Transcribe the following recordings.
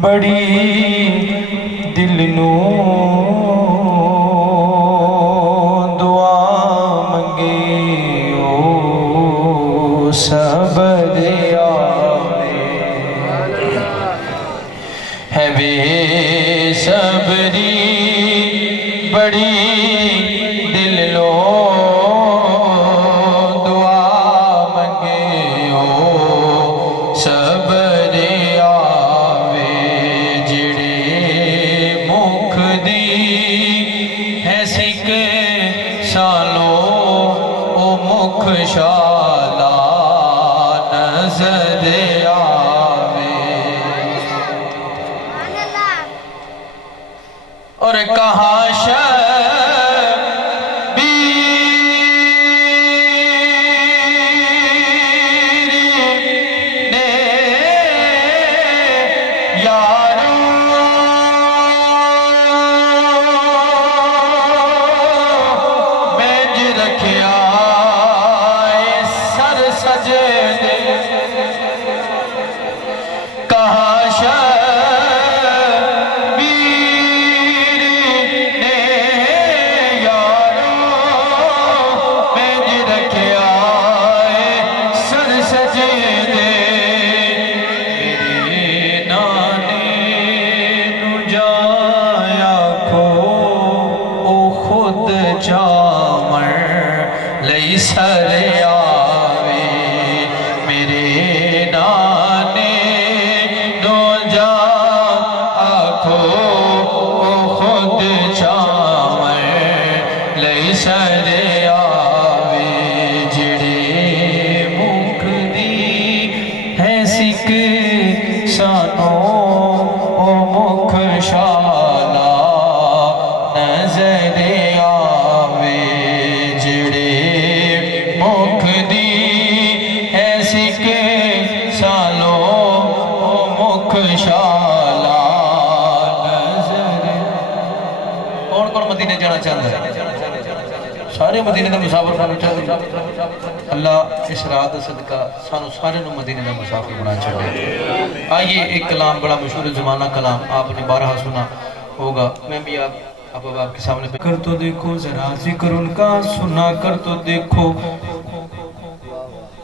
بڑی دل نو دعا منگے او صبر آوے ہے بے صبری بڑی دل نو دعا منگے او صبر آوے جڑے مکھ دی ہے سکھ سالو او مکھ شالا نظر آوے اور کہاں سر آوے میرے نانے دو جا آکھو خود چاور لئی سر آوے جڑے مکھ دی ہے سکھ سانو او مکھ شالا نظر آوے جڑے مکھ دی ہے سکھ سالو مکھ شالا نظر کون کون مدینے جانا چاہتا ہے سارے مدینے دا مسافر بننا چاہتے ہیں اللہ اس رات صدقہ سانو سارے نو مدینے دا مسافر بنا چاہتے ہیں آئیے ایک کلام بڑا مشہور زمانہ کلام آپ نے بارہا سنا ہوگا میں بھی آپ کے سامنے کر تو دیکھو ذرا ذکر ان کا سنا کر تو دیکھو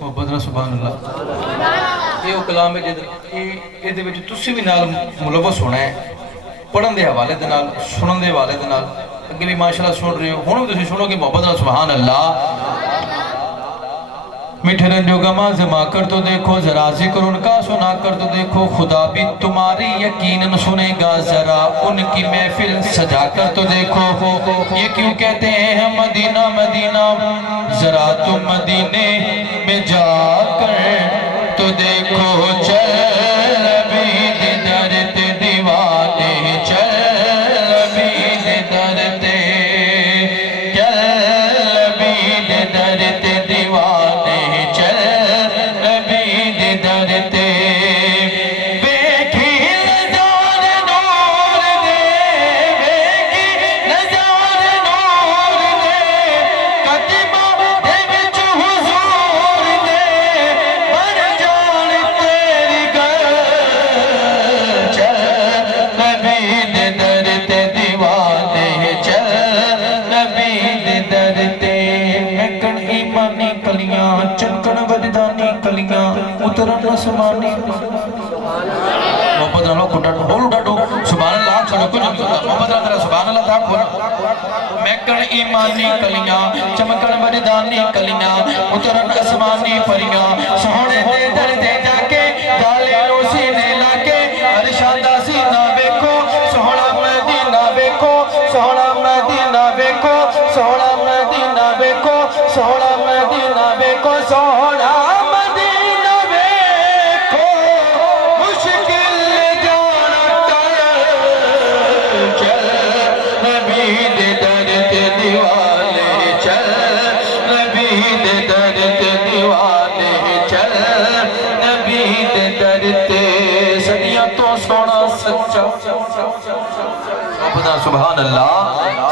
محبت رہا سبحان اللہ یہ وہ کلام ہے یہ دے وچ تسی بھی نال ملوث ہونا ہے پڑھن دے حوالے دے نال سنن دے حوالے دے نال اگے بھی ماشاءاللہ سن رہے ہو ہن بھی تسی سنو کہ محبت رہا سبحان اللہ میٹھے رنجو گما زما کر تو دیکھو ذرا ذکر ان کا سنا کر تو دیکھو خدا بھی تمہاری یقیناً سنے گا ذرا ان کی محفل سجا کر تو دیکھو یہ کیوں کہتے ہیں ہم مدینہ مدینہ ذرا تم مدینے میں جا کر تو دیکھو چل بید درد دیوانے چل بید درد چل بید درد دیوانے چنکن وجدانی کلیاں اترن آسمانی محبت اللہ کو ڈاٹو بولو ڈاٹو سبحان اللہ چھوڑو کچھ محبت اللہ سبحان اللہ تھا کھولا میکن ایمانی کلیاں چمکن وجدانی کلیاں اترن آسمانی پریاں سہونے دے در دے جا کے ڈالے رو سینے لاکے ارشادہ سینہ بیکھو سہونا مدینہ بیکھو سہونا مدینہ بیکھو سہونا مدینہ بیکھو سہونا مدینہ بیکھو سہونا مدینہ بیکھو مشکل جانا چل نبی دے درد دیوانے چل نبی دے درد دیوانے چل نبی دے درد صدیاں تو سونا سچا سبحان اللہ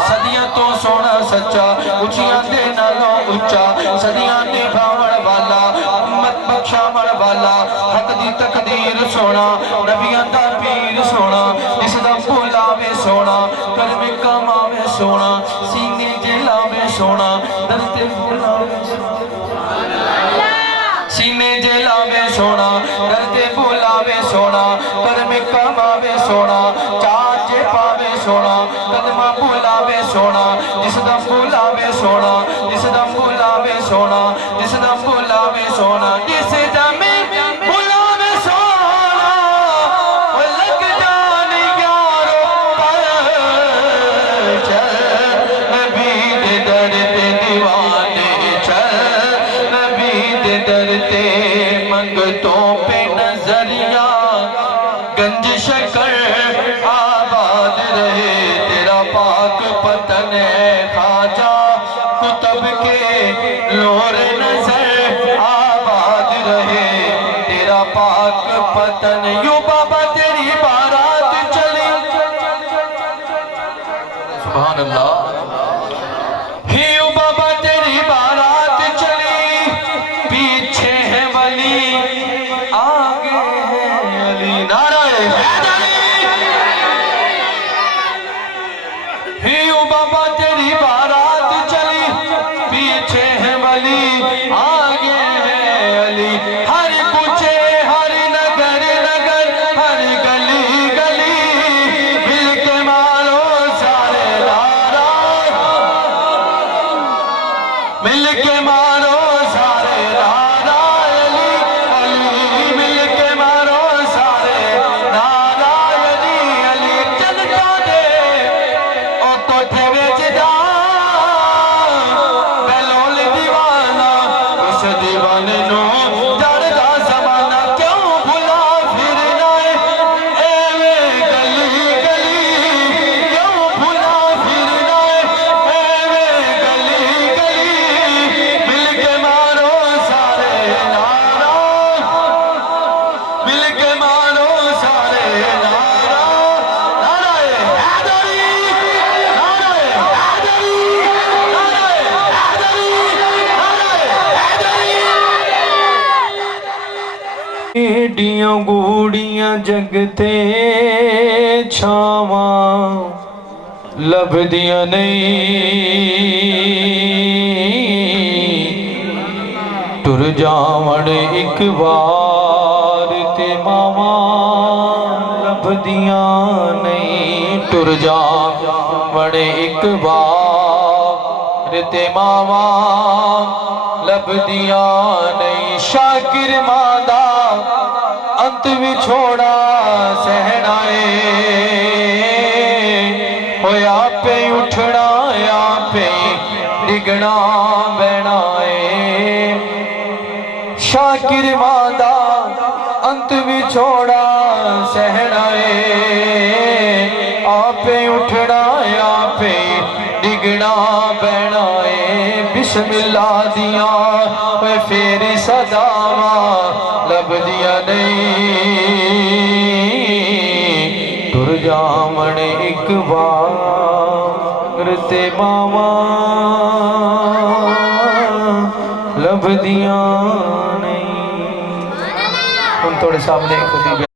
صدیاں تو سونا سچا اچھیاں دے نالوں اچھا صدیاں نبھاوڑ والا امت بخشاوڑ والا حق دی تقدیر سونا نبیاں دا پیر سونا سونا جس دا بلاوے سونا قلب کماوے سونا سینے جلاوے سونا درد بلاوے سینے جلاوے سونا درد بلاوے سونا قلب کماوے سونا چاچ پاوے سونا قدمہ بلاوے سونا جس دا بلاوے سونا جس دا بلاوے سونا جس دا بلاوے سونا جس دا میں بلاوے سونا وہ لگ جانی یارو پر چل نبی دے در تے دیوانے چل نبی دے در تے منگتوں پہ نظریہ گنج شکر آباد رہے تیرا پاک پتن ہے خواجہ کتب کے نور نظر آباد رہے تیرا پاک پتن یوں بابا تیری بارات چلی سبحان اللہ یوں بابا تیری بارات چلی پیچھے ہے ولی آگے ہے علی نعرہ ہیو بابا تیری بارات چلی پیچھے ہے ولی آگے ہے علی ہر کوچے ہر نگر نگر ہر گلی گلی مل کے مارو سارے نعرہ مل کے مارو سارے نعرہ علی علی مل کے مارو سارے نعرہ علی علی چلتا دے کوٹھے وچ جا بیلول دیوانہ اس دیوانے نو جڑدا زمانہ کیوں بھلا پھرنا ہے ایویں گلی گلی کیوں بھلا پھرنا ہے ایویں گلی گلی مل کے مارو سارے نعرہ مل کے مارو سارے نعرہ نعرہ حیدری ایڈیاں گوڑیاں جگتے چھاواں لبھدیاں نہیں ٹر جاون ایک بار تے ماواں لبھدیاں نہیں ٹر جاون ایک بار تے ماواں لبھدیاں نہیں شاکر ماندہ انت بھی چھوڑا سہنائے ہویا پہ اٹھنا یا پہ ڈگنا بینائے شاکر ماندہ انت بھی چھوڑا سہنائے آپ پہ اٹھنا یا پہ ڈگنا بینائے بسم اللہ دیا پھر صداواں لب دیا نہیں ٹر جاون ایک بار تے ماواں لب دیا نہیں. ہم تھوڑے سامنے خطیب